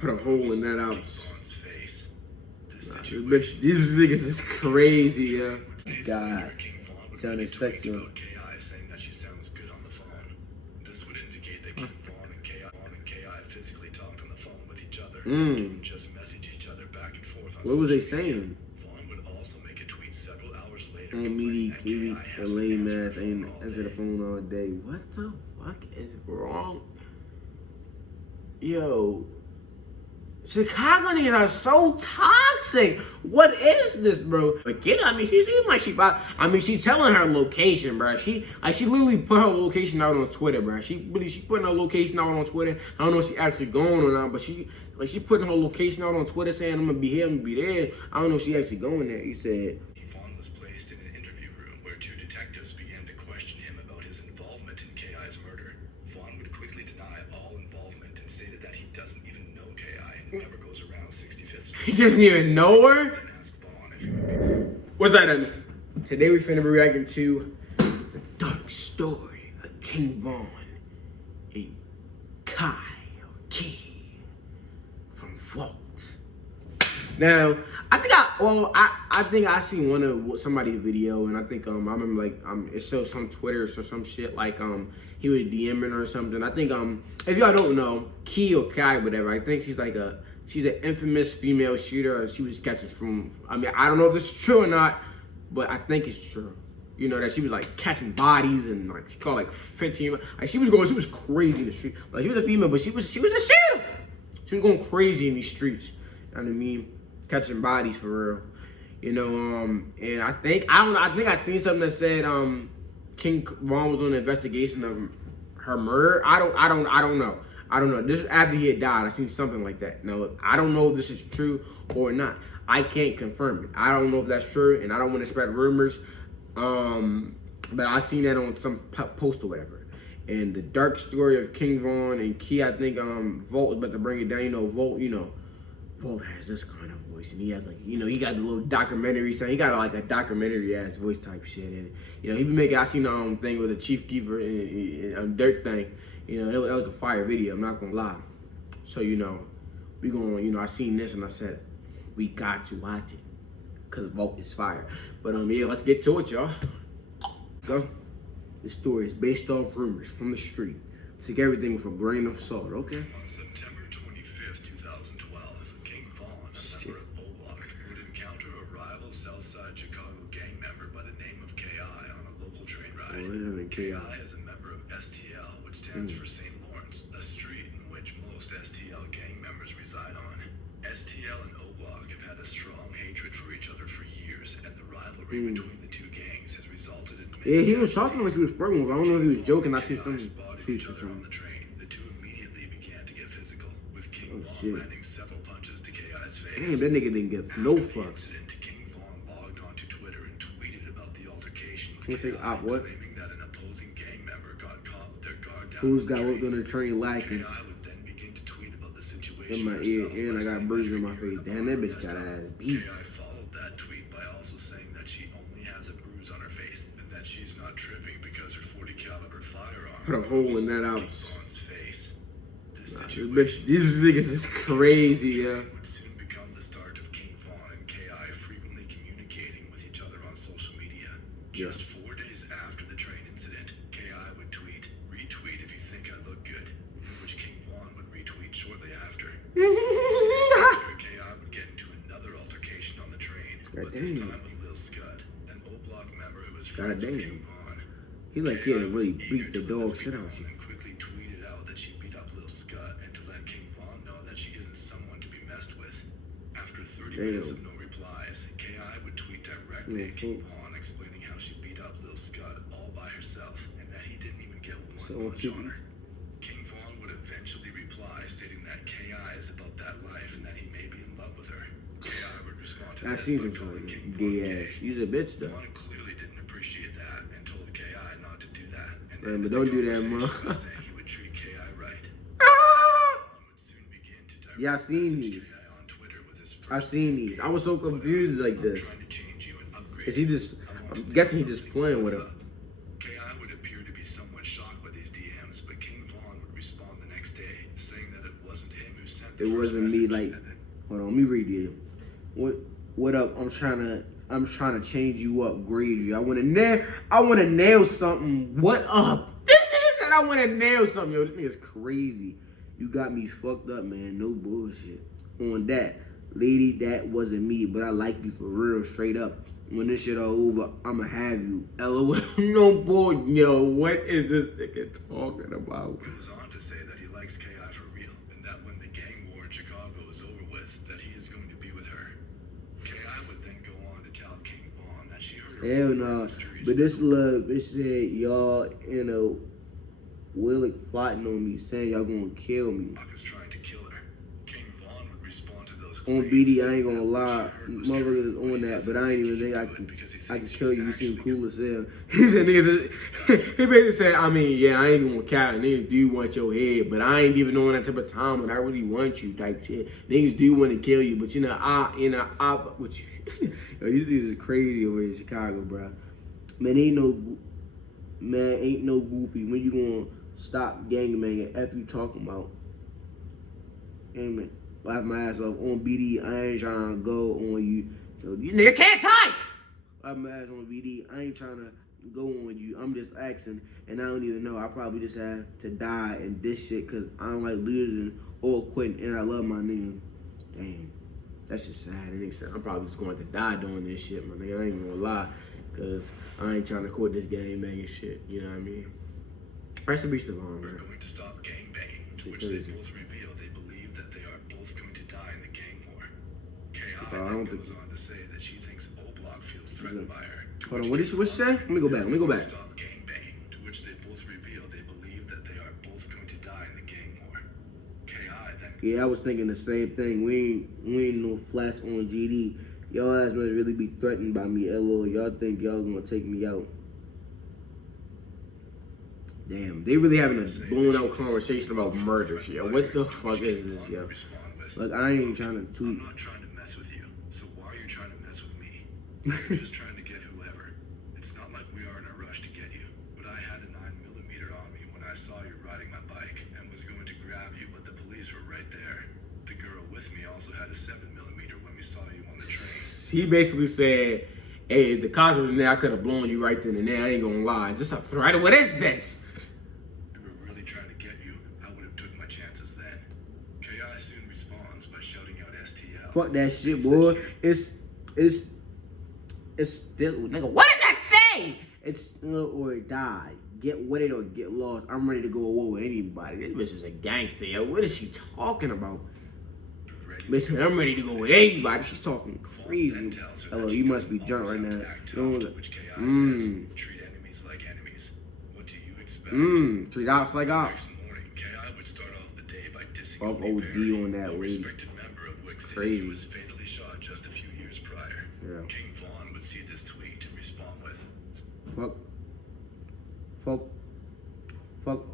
Put a hole in that house. Nah, these niggas is crazy, yeah. God, sounding sexy. Mm. What was they saying? And meaty, a lame ass ain't answer the phone all day. What the fuck is wrong? Yo, Chicago niggas are so toxic. What is this, bro? But kid, I mean, she seems like she's telling her location, bro. She literally put her location out on Twitter, bro. She putting her location out on Twitter. I don't know if she actually going or not, but she putting her location out on Twitter saying I'm gonna be here, I'm gonna be there. I don't know if she actually going there. He said. Vaughn was placed in an interview room where two detectives began to question him about his involvement in K.I.'s murder. Vaughn would quickly deny all involvement and stated that he doesn't even know K.I. and never goes around 65th Street. He doesn't even know her? What's that then? Today we finna be reacting to the dark story of King Von and Kai or Key from Vault. Now, I think I seen one of somebody's video, and I think I remember like it showed some Twitter or some shit like he was DMing her or something. I think if y'all don't know, Key or Kai, whatever, I think she's an infamous female shooter. She was catching from, I mean, I don't know if this is true or not, but I think it's true. You know, that she was like catching bodies and like she called like 15. Like she was crazy in the street. Like she was a female, but she was a shooter. She was going crazy in these streets. You know what I mean? Catching bodies for real. You know, and I think I seen something that said King Von was on an investigation of her murder. I don't know. I don't know. This is after he had died. I seen something like that. Now, I don't know if this is true or not. I can't confirm it. I don't know if that's true, and I don't want to spread rumors. But I seen that on some post or whatever. And the dark story of King Von and Key, I think Volt is about to bring it down. You know, Volt has this kind of voice, and he has like, you know, he got the little documentary stuff. He got like a documentary ass voice type shit, and you know, he be making. I seen the thing with the Chief Keeper and Dirt thing. You know, that was a fire video. I'm not gonna lie. So you know, we gonna, you know, I seen this and I said, we got to watch it, cause Volt is fire. But yeah, let's get to it, y'all. Go. This story is based off rumors from the street. Take everything with a grain of salt, okay? On September 25th, 2012, King Von, a member of O-Block, would encounter a rival Southside Chicago gang member by the name of K.I. on a local train ride. K.I. is a member of STL, which stands for St. Lawrence, a street in which most STL gang members reside on. STL and O-Block have had a strong hatred for each other for years, and the rivalry between the two gangs has resulted in yeah, he was talking like he was pregnant. I don't know if he was joking. I see some tweets or on the something. train. The two immediately began to get physical, with King Von landing several punches to K.I.'s face. Damn, that nigga didn't get no fucks. King Von logged onto Twitter and tweeted about the altercation with K.I., what? Claiming that an opposing gang member got caught with their guard down. Who's got worked on the train lacking? K.I. would then begin to tweet about the situation in my ear, and I got bruises in my face. Damn, that bitch got ass beat. K.I. followed that tweet by also saying that she only has a bruise on her face and that she's not tripping because her .40 caliber firearm put a hole in that house. Face. These niggas is crazy, yeah. Would soon become the start of King Von and K.I. frequently communicating with each other on social media. Just 4 days after the train incident, K.I. would tweet, "Retweet if you think I look good," which King Von would retweet shortly after. K.I. would get into another altercation on the train, but this time with Lil Scud, an O-Block member who was friends with King Von. He like he had to really beat the dog shit out of you. And quickly tweeted out that she beat up Lil Scud and to let King Von know that she isn't someone to be messed with. After 30 minutes of no replies, K.I. would tweet directly at King Von explaining how she beat up Lil Scud all by herself and that he didn't even get one punch on her. King Von would eventually reply stating that K.I. is about that life and that he may be in love with her. K.I. would respond to I seen him calling gay ass. He's a bitch though. Von clearly didn't appreciate that and told K.I. not to do that. Man, but don't do that, man. He would treat K.I. right. Yeah, I seen these. I seen these. I was so confused like this. Is he just? I'm guessing he just playing with him. K.I. would appear to be somewhat shocked by these DMs, but King Von would respond the next day, saying that it wasn't him who sent like the it first wasn't me. message, Like, and then hold on, let me read it. What up? I'm trying to change you up, grade you. I wanna nail something. What up? This nigga said I wanna nail something. Yo, this nigga's crazy. You got me fucked up, man. No bullshit. On that, lady, that wasn't me, but I like you for real, straight up. When this shit all over, I'ma have you. LOL. No boy, yo, what is this nigga talking about? goes on to say that he likes K.I. for real, and that when the gang war in Chicago is over with, that he is going to be with her. K.I. would then go on to tell King Von that she heard her Hell brother no. mysterious But this number love, it said y'all, Willick plotting on me, saying y'all gonna kill me. is trying to kill her. King Von would respond to those On claims, BD, I saying ain't gonna that what lie, she heard was motherfuckers true, on he that, but doesn't I ain't think even he think I would can. because he I can thinks kill she's you. You seem actually cool as hell. He said, niggas, he basically said, I mean, yeah, I ain't gonna count. Niggas do want your head, but I ain't even on that type of time when I really want you, type shit. Niggas do want to kill you, but what you, yo, these niggas is crazy over in Chicago, bro. Man, ain't no goofy. When you gonna stop gangbanging? F you talking about? Amen. Laugh my ass off on BD. I ain't trying to go on you. So you niggas can't type. Laugh my ass on BD. I ain't trying to go on you. I'm just asking, and I don't even know. I probably just have to die in this shit because I don't like losing or quitting, and I love my nigga. Damn, that's just sad. Nigga said I'm probably just going to die doing this shit, my nigga. I ain't gonna lie, cause I ain't trying to quit this game banging shit. You know what I mean? Rest in peace to Von, We're man. going to stop gang banging, to which they both reveal they believe that they are both going to die in the gang war. K.I. then goes on to say that she thinks O-Block feels threatened by her. Hold on, what did you say? Let me go back. Stop gang banging, to which they both reveal they believe that they are both going to die in the gang war. K.I. then Yeah, I was thinking the same thing. We ain't no flash on GD. Y'all ass must really be threatened by me, LOL. Y'all think y'all gonna take me out? Damn, they really having a blown out conversation about murder, yo. What the fuck is this, yo? Like, I ain't trying to tweet. I'm not trying to mess with you, so why are you trying to mess with me? You're just trying to get whoever. It's not like we are in a rush to get you, but I had a 9mm on me when I saw you riding my bike and was going to grab you, but the police were right there. The girl with me also had a 7mm when we saw you on the train. He basically said, hey, if the cops was in there, I could have blown you right then and there. I ain't gonna lie. Just a threat. What is this? Trying to get you, I would have took my chances then. K.I. soon responds by shouting out STL. Fuck that shit, boy. It's still, nigga. What does that say? It's still or die. Get with it or get lost. I'm ready to go war with anybody. This bitch is a gangster, yo. What is she talking about? Listen, I'm ready to go with anybody. She's talking crazy. Hello, you must be drunk right now. Treat enemies like enemies. What do you expect? Treat ops like ops. Next morning, K.I. would start off the day by dissing Fuck OD on that lady. respected member of Wick City who was fatally shot just a few years prior. Yeah. King Von would see this tweet and respond with, Fuck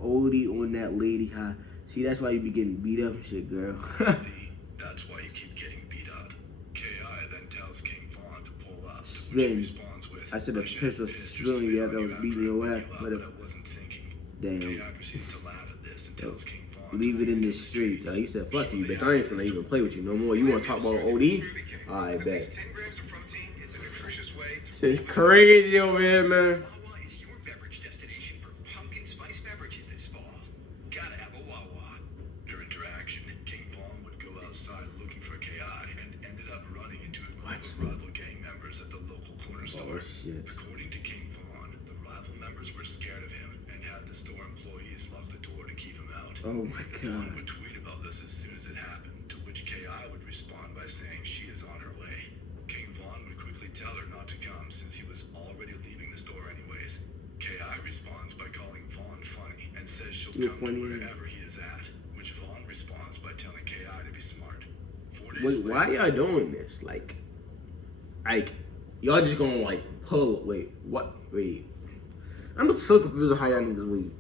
OD on that lady, huh? See, that's why you be getting beat up and shit, girl. that's why you keep getting beat up. K.I. then tells King Von to pull up, to which he Spin. responds with, I said a pistol spilling you after I was beating your ass, but I wasn't thinking. damn. K.I. proceeds to laugh at this and tells King Von Leave it in the streets. He said, fuck you, bitch. I ain't finna even play with you no more. You wanna talk about OD? Alright, bet. 10 grams of protein. It's a nutritious way to Shit's crazy over here, man. Wawa is your beverage destination for pumpkin spice beverages this fall. Gotta have a Wawa. Their interaction, King Von would go outside looking for K.I. and ended up running into a group of rival gang members at the local corner store. Shit. According to King Von, the rival members were scared of him and had the store employees lock the door to keep him out. Oh my Von god. would tweet about this as soon as it happened, to which K.I. would respond by saying she is on her way. King Von would quickly tell her not to come since he was already leaving the store anyways. K.I. responds by calling Von funny and says she'll You're come to funny. wherever he is at, which Von responds by telling K.I. to be smart. 4 days Wait, why y'all doing this? Like, y'all just gonna like pull. Wait, what? Wait. I'm so confused on how y'all niggas wait.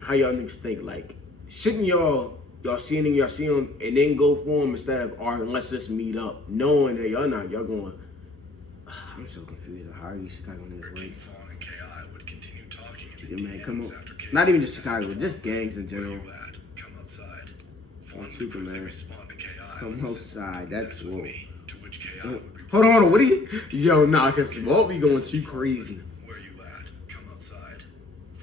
How y'all niggas think, like, shouldn't y'all see them and then go for them instead of, all right, let's just meet up, knowing that y'all going. I'm so confused on how these Chicago niggas wait. King Von and K.I. would continue talking in Yeah, the man, come DMs on. after K.I. Not even just Chicago, just gangs in general. Come outside. Vaughn would Tuka, quickly man. respond to KI Come with a simple, outside. That's "Mess with whoa. me," to which KI Hold would reply, on. What are you? Yo, nah, cause Walt be going too crazy. "Where you at? Come outside."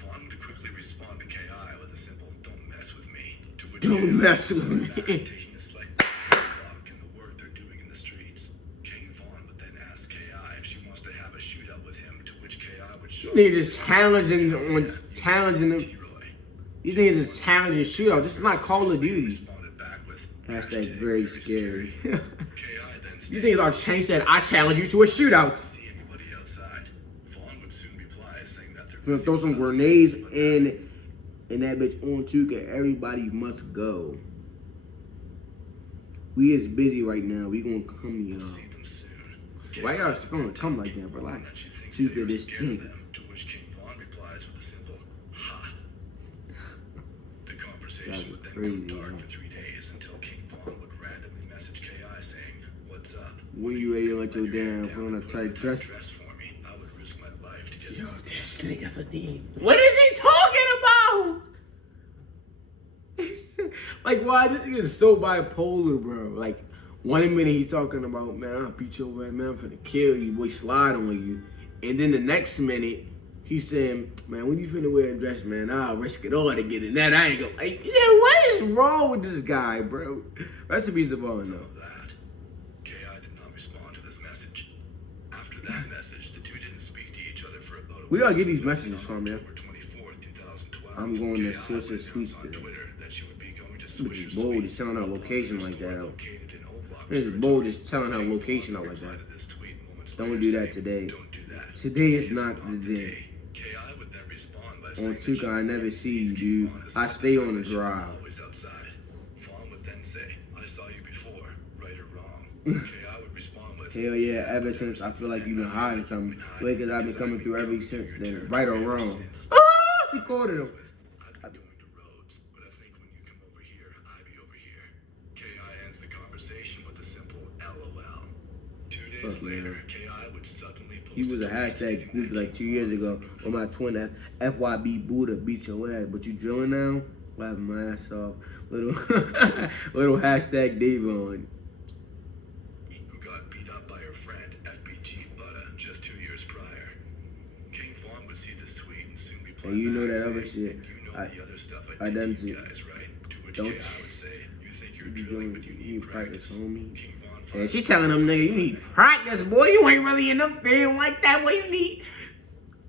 Vaughn would quickly respond to KI with a simple, "Don't mess with me," to which Don't KI mess would with reply back, me. taking a slight block in the work they're doing in the streets. King Vaughn would then ask KI if she wants to have a shootout with him, to which KI would show These niggas is challenging them. T-Roy. These niggas is challenging shootout. This is not Call of Duty. Responded back with Hashtag very scary. KI then These niggas are changed that I challenge you to a shootout. see anybody outside. Vaughn would soon reply saying that they're We're gonna throw some grenades in that bitch on Tuka. Everybody must go. We is busy right now. We gonna come, We'll y'all. see them soon. Why y'all spelling come like that? Relax. That you think Tuka they are this scared thing. of them, to which King Vaughn replies with a simple "ha." The conversation That's would then crazy, go dark man. for 3 days until King Vaughn would randomly message KI saying, "What's up? When you ready to let your damn Down phone and up put on tight a dress? dress for me. I would risk my life to get Yo, to this nigga's a demon. What is he talking about? Like, why this nigga is so bipolar, bro? Like, 1 minute he's talking about, man, I'll beat your ass, man, I'm finna kill you, boy, slide on you. And then the next minute, he's saying, man, when you finna wear a dress, man, I'll risk it all to get in that angle. Like, yeah, what is wrong with this guy, bro? Recipes of all, some no. of that. KI did not respond to this message. After that message, the two didn't speak to each other for about a Where y'all week. get these messages from, yeah? October 24th, 2012, I'm going to KI Swisher would Sweets announce on today. Twitter that she would be going to It's Swisher bold to Sweets, sound out a location popular like store that. located in Old Block It's territory. bold just telling her King location Vaughn out like that. replied to this tweet moments Don't later do that saying, today. "Don't do that. Today is not the day." KI would then respond by On saying that Tuka, she I never always see you, sees King dude. Vaughn as I the stay guy on the that she's drive. always outside. Vaughn would then say, "I saw you before, right or wrong." KI would respond with, Hell yeah, ever since I feel like you've been hiding something. Wait, cause I've been coming through every since then, right or wrong. Ah, she quoted him. "I've been going to Rhodes, but I think when you come over here, I be over here." KI ends the conversation with a simple LOL. 2 days Fuck, man. later, KI would suddenly post He was a tweet hashtag stating goofy that like King 2 years Vaughn ago was on my twin FYB Buddha beat your ass, but you drilling now? Laughing my ass off. Little little hashtag Davon. who got beat up by her friend FBG Buddha just 2 years prior. King Vaughn would see this tweet and soon reply And you know back that other saying, shit. "You know I- the other stuff I I did done to you too. guys, right?" To which Don't KI would say, "You think you're You drilling, doing but you you need practice, practice." homie. King Vaughn And finally she telling them nigga, you need practice, boy. You ain't really in the field like that. What you need?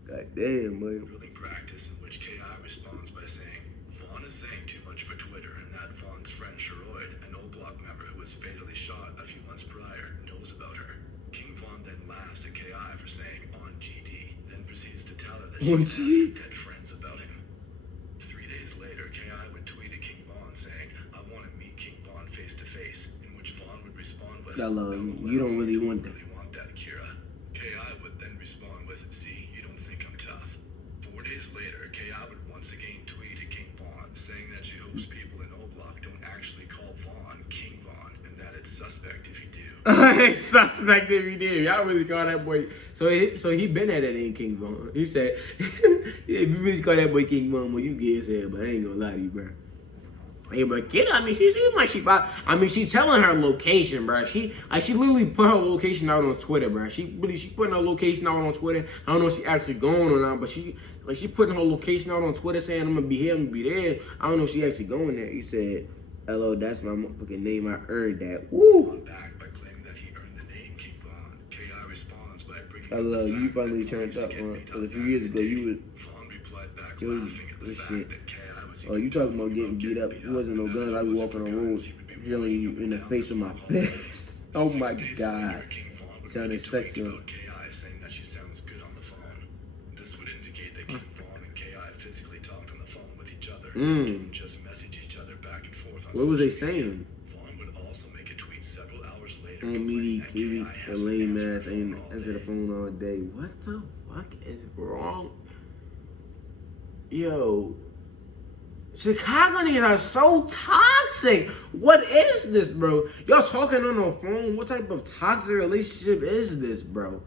God damn, boy. Drilling practice, in which KI responds by saying, "Vaughn is saying too much for Twitter, and that Vaughn's friend Sherroyd, an old block member who was fatally shot a few months prior, knows about her." King Vaughn then laughs at KI for saying "on GD," then proceeds to tell her that she On can ask GD? her dead friends about him. 3 days later, KI would tweet at King Vaughn saying, "I want to meet King Vaughn face to face," in which Vaughn would respond with, Hello, you don't really want that. really want that, Kira." KI would then respond with, "See, you don't think I'm tough." 4 days later, KI would once again tweet at King Vaughn saying that she hopes people in O Block don't actually call Vaughn King Vaughn, and that it's suspect if you do. It's suspect if he did. Y'all really call that boy. So he been at that name King Von. He said, if you really call that boy King Von, well, you get his head, but I ain't gonna lie to you, bro. Hey, but kid, I mean, she seems like she's telling her location, bro. She literally put her location out on Twitter, bro. She putting her location out on Twitter. I don't know if she actually going or not, but she putting her location out on Twitter saying I'm gonna be here, I'm gonna be there. I don't know if she actually going there. He said, "Hello, that's my motherfucking name. I earned that." Woo. Back by claiming that he earned the name King Vaughn, KI responds by bringing Hello, up the you fact finally that turned Vaughn up, used to huh? get beat 'Cause a up few back years in ago, the you day. was- Vaughn replied back Yo, laughing at the this fact shit. that KI was Oh, you talking about getting beat up? It wasn't no guns. I be walking on the road, drilling you in the face with my fist. Oh my God. Sounded sexy. KI saying that she sounds good on the phone. This would indicate that King Vaughn and KI physically talked on the phone with each other. Mm. Didn't just message each other back and forth on What was they social media. saying? Vaughn would also make a tweet several hours later. On complaining meaty, that kiwi, KI the hasn't lame answered ass her ain't phone all answer the day. phone all day. What the fuck is wrong? Yo, Chicago niggas are so toxic. What is this, bro? Y'all talking on the phone? What type of toxic relationship is this, bro?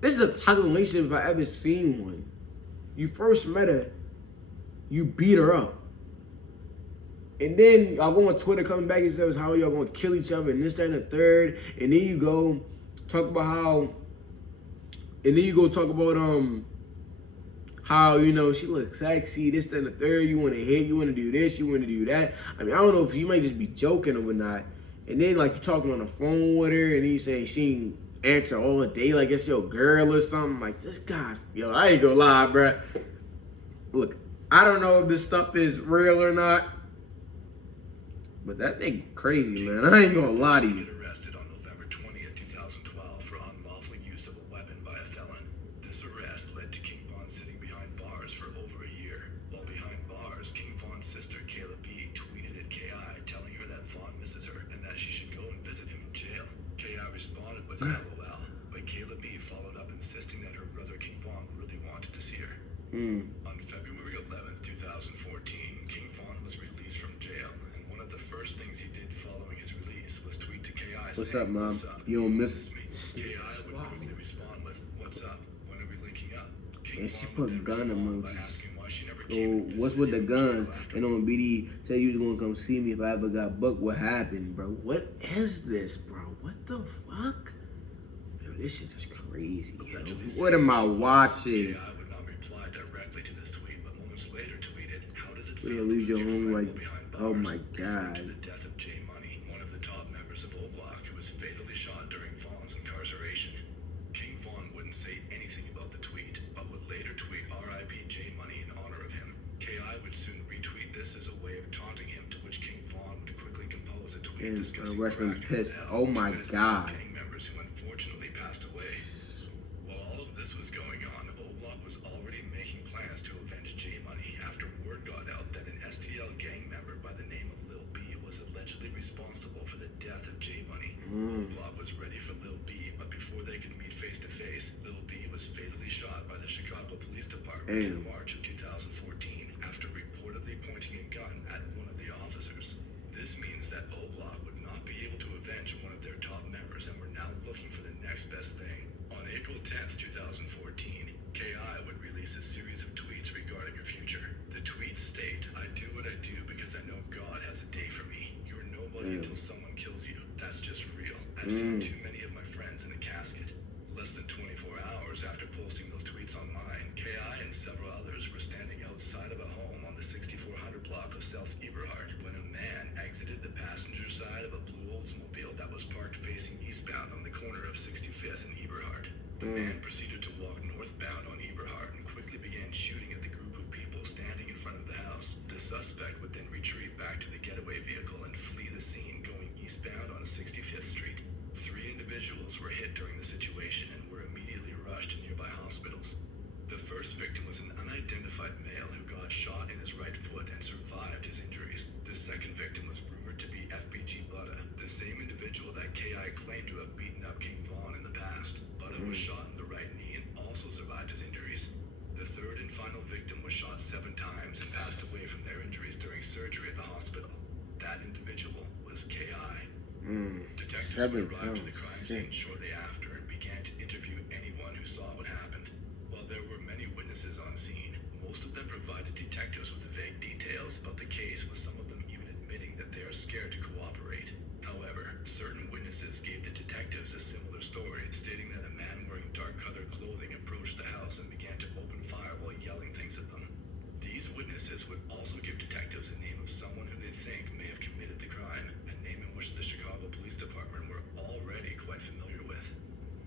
This is a toxic relationship if I ever seen one. You first met her, you beat her up. And then y'all go on Twitter coming back and says how y'all gonna kill each other and this, that, and the third. And then you go talk about how how, you know, she looks sexy, this, that, and the third, you wanna hit, you wanna do this, you wanna do that. I mean, I don't know if you might just be joking or whatnot. And then like you talking on the phone with her and then you saying she ain't answer all day like it's your girl or something. Like this guy's, yo, I ain't gonna lie, bruh. Look, I don't know if this stuff is real or not. But that nigga crazy, man. I ain't gonna lie to you. Arrested on November 20th, 2012 for unlawful use of a weapon by a felon. This arrest led to King Von sitting behind bars for over a year. While behind bars, King Von's sister Kayla B tweeted at KI telling her that Von misses her and that she should go and visit him in jail. KI responded with LOL, but Kayla B followed up insisting that her brother King Von really wanted to see her. On February 11th, 2014, King Von was released from jail. One of the first things he did following his release was tweet to KI What's saying, up, Mom? "What's up? You don't miss me?" KI would quickly respond with, "What's up? When are we linking up?" King And she Von put would then gun respond by emojis. asking why she never So came and what's visited with the him in guns? jail after. And on BD said you was gonna come see me if I ever got booked. What happened, bro? What is this, bro? What the fuck? Yo, this shit is crazy, yo. What am I watching? KI would not reply directly to this tweet, but moments later tweeted, "How does it We're feel gonna lose to your lose home friend like, while behind oh bars?" my Referring to God. the death of J Money, one of the top members of O-Block who was fatally shot during Von's incarceration. King Von wouldn't say anything about the tweet, but would later tweet RIP J Money in honor of him. KI would soon retweet this as a way of taunting him, to which King Von would quickly compose a tweet And discussing rest in crack peace. and hell Oh my to STL God. gang members who unfortunately passed away. While all of this was going on, O-Block was already making plans to avenge J Money after word got out that an STL gang member by the name of Lil B was allegedly responsible for the death of J Money. O-Block was ready for Lil B, but before they could meet face to face, Lil B was fatally shot by the Chicago Police Department in March of 2014 after reportedly pointing a gun at one of the officers. This means that O-Block would not be able to avenge one of their top members and were now looking for the next best thing. On April 10th, 2014, KI would release a series of tweets regarding her future. The tweets state, "I do what I do because I know God has a day for me. You're nobody until someone kills you. That's just real. I've seen too many of my friends in a casket." Less than 24 hours after posting those tweets online, KI and several others were standing outside of a home on the 6400 block of South Eberhard when a man exited the passenger side of a blue Oldsmobile that was parked facing eastbound on the corner of 65th and Eberhard. The man proceeded to walk northbound on Eberhard and quickly began shooting at the group of people standing in front of the house. The suspect would then retreat back to the getaway vehicle and flee the scene going eastbound on 65th Street. 3 individuals were hit during the situation and were immediately rushed to nearby hospitals. The first victim was an unidentified male who got shot in his right foot and survived his injuries. The second victim was rumored to be FBG Buddha, the same individual that KI claimed to have beaten up King Von in the past. Buddha was shot in the right knee and also survived his injuries. The third and final victim was shot 7 times and passed away from their injuries during surgery at the hospital. That individual was KI. Detectives would arrive to the crime scene shortly after and began to interview anyone who saw what happened. While there were many witnesses on scene, most of them provided detectives with vague details about the case, with some of them even admitting that they are scared to cooperate. However, certain witnesses gave the detectives a similar story, stating that a man wearing dark-colored clothing approached the house and began to open fire while yelling things at them. These witnesses would also give detectives a name of someone who they think may have committed the crime, a name in which the Chicago Police Department were already quite familiar with.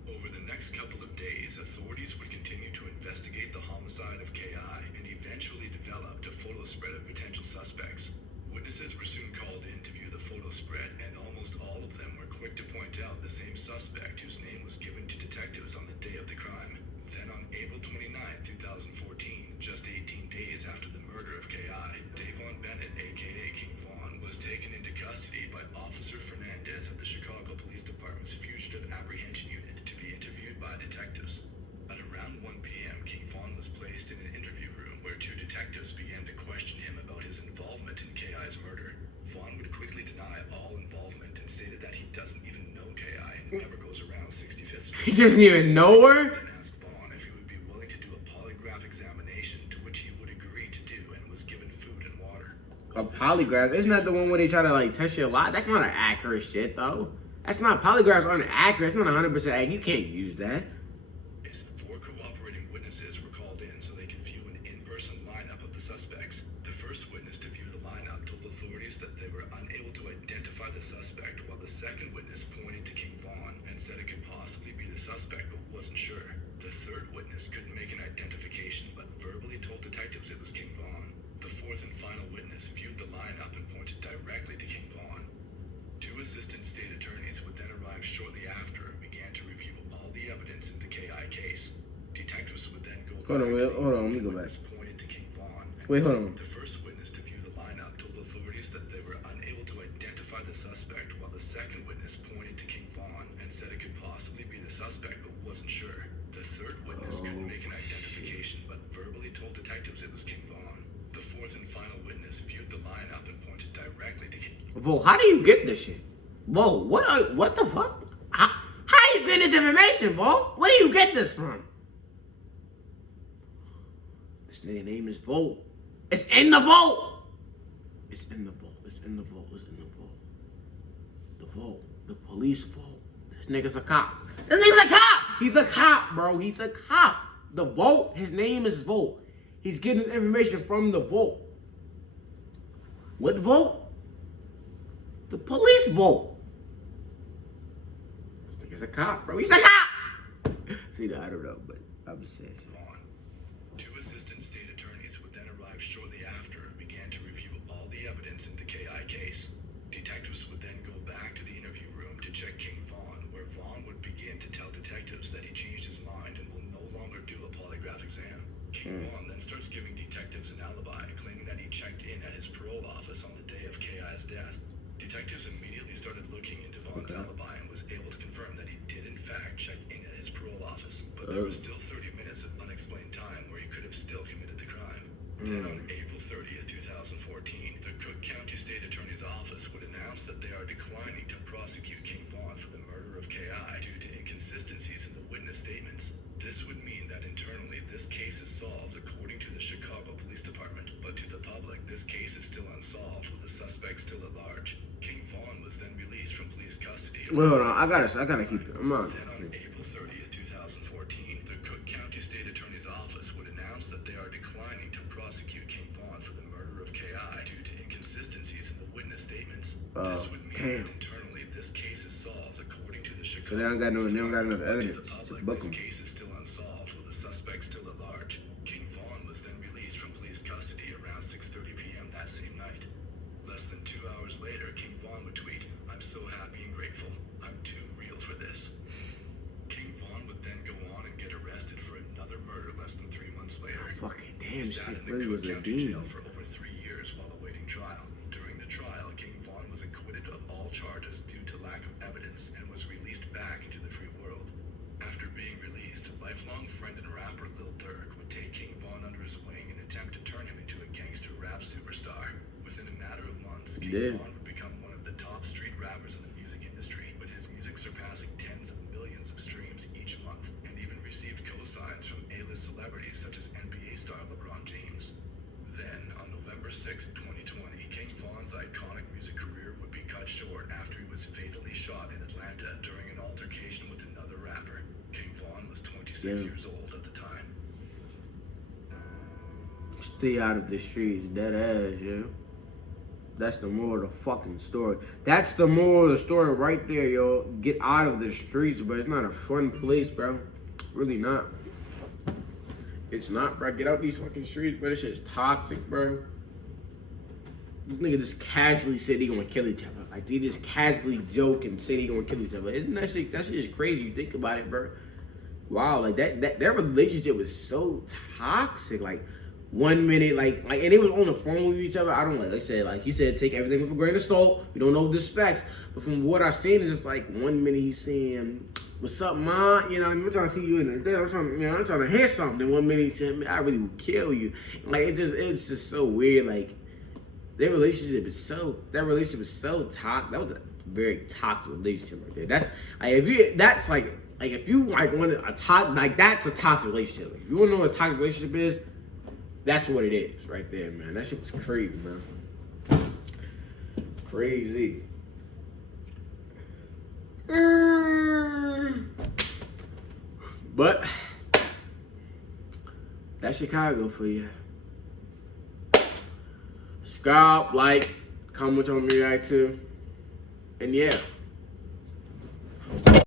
Over the next couple of days, authorities would continue to investigate the homicide of KI and eventually developed a photo spread of potential suspects. Witnesses were soon called in to view the photo spread, and almost all of them were quick to point out the same suspect whose name was given to detectives on the day of the crime. Then on April 29, 2014, just 18 days after the murder of KI, Davon Bennett, aka King Von, was taken into custody by Officer Fernandez of the Chicago Police Department's Fugitive Apprehension Unit to be interviewed by detectives. At around 1 p.m., King Von was placed in an interview room where 2 detectives began to question him about his involvement in KI's murder. Von would quickly deny all involvement and stated that he doesn't even know KI and never goes around 65th Street. He doesn't even know her? And asked Von if he would be willing to do a polygraph examination, to which he would agree to do and was given food and water. A polygraph. Isn't that the one where they try to like test your lie? That's not an accurate shit though. That's not, polygraphs aren't accurate. It's not 100% accurate. You can't use that. 4 cooperating witnesses were called in so they could view an in-person lineup of the suspects. The first witness to view the lineup told authorities that they were unable to identify the suspect, while the second witness pointed to King Von and said it could possibly be the suspect but wasn't sure. The third witness couldn't make an identification but verbally told detectives it was King Von. The fourth and final witness viewed the lineup and pointed directly to King Von. 2 assistant state attorneys would then arrive shortly after and began to review all the evidence in the KI case. Detectives would then go Hold on, let me go back. Pointed to King Von. Wait, hold on. The first witness to view the lineup told authorities that they were unable to identify the suspect, while the second witness pointed to King Von and said it could possibly be the suspect but wasn't sure. The third witness couldn't make an identification but verbally told detectives it was King Von. The fourth and final witness viewed the lineup and pointed directly to King Von. Whoa, how do you get this shit? Whoa, what the fuck? How you get this information, Bo? Where do you get this from? This nigga name is Volt. It's in the vault. It's in the vault. It's in the vault. It's in the vault. The vault. The police vault. This nigga's a cop. This nigga's a cop. He's a cop, bro. He's a cop. The vault. His name is Volt. He's getting his information from the vault. What vault? The police vault. This nigga's a cop, bro. He's a cop. See, I don't know, but I'm just saying. 2 assistant state attorneys would then arrive shortly after and began to review all the evidence in the KI case. Detectives would then go back to the interview room to check King Von, where Von would begin to tell detectives that he changed his mind and will no longer do a polygraph exam. King Von then starts giving detectives an alibi, claiming that he checked in at his parole office on the day of KI's death. Detectives immediately started looking into Von's alibi and was able to confirm that he did in fact check in at his parole office, but there was still 30 minutes of unexplained time where he could have still committed the crime. Then on April 30th, 2014, the Cook County State Attorney's Office would announce that they are declining to prosecute King Von for the murder of KI due to inconsistencies in the witness statements. This would mean that internally this case is solved according to the Chicago Police Department, but to the public this case is still unsolved with the suspect still at large. King Von was then released from police custody. Wait, hold on. I gotta keep it. I'm on. Then on April 30th, 2014, the Cook County State Attorney's Office would announce that they are declining to prosecute King Von for the murder of KI due to inconsistencies in the witness statements. This would mean that internally this case is solved according to the Chicago. So they don't got enough evidence To the to public, book this him. case is still unsolved with the suspect still at large. King Von was then released from police custody around 6:30 p.m. that same night. Less than 2 hours later, King Von would tweet, "I'm so happy and grateful. I'm too real for this." King Von would then go on and get arrested for another murder less than 3 months later. Fucking He damn, sat shit in the really was Cook a County jail dude. for over 3 years while awaiting trial. During the trial, King Von was acquitted of all charges due to lack of evidence and was released back into the free world. After being released, lifelong friend and rapper Lil Durk would take King Von under his wing and attempt to turn him into a gangster rap superstar. Within a matter of months, King Von would become one of the top street rappers in the music industry, with his music surpassing tens of millions of streams each month, and even received co-signs from A-list celebrities such as NBA star LeBron James. Then, on November 6, 2020, King Von's iconic music career would be cut short after he was fatally shot in Atlanta during an altercation with another rapper. King Von was 26 years old at the time. Stay out of the streets, dead ass, yo. That's the moral of the fucking story. That's the moral of the story right there, yo. Get out of the streets, but it's not a fun place, bro. Really not. It's not, bro. Get out these fucking streets, bro. This shit's toxic, bro. These niggas just casually say they gonna kill each other. Like, they just casually joke and say they gonna kill each other. Isn't that shit is crazy? You think about it, bro. Wow, like their relationship was so toxic. Like, 1 minute, like, and they was on the phone with each other. I don't like. They said, like, he said, take everything with a grain of salt. We don't know the facts, but from what I've seen, it's just like 1 minute he's saying, "What's up, ma? You know, what I mean, I'm trying to see you in there. I'm trying to hear something." Then 1 minute he said, "Man, I really would kill you." Like, it's just so weird. Like, that relationship is so toxic. That was a very toxic relationship right there. That's like if you want a toxic, like, that's a toxic relationship. If you want to know what a toxic relationship is, that's what it is right there, man. That shit was crazy, man. Crazy. But that's Chicago for you. Subscribe, like, comment on me, react to, and yeah.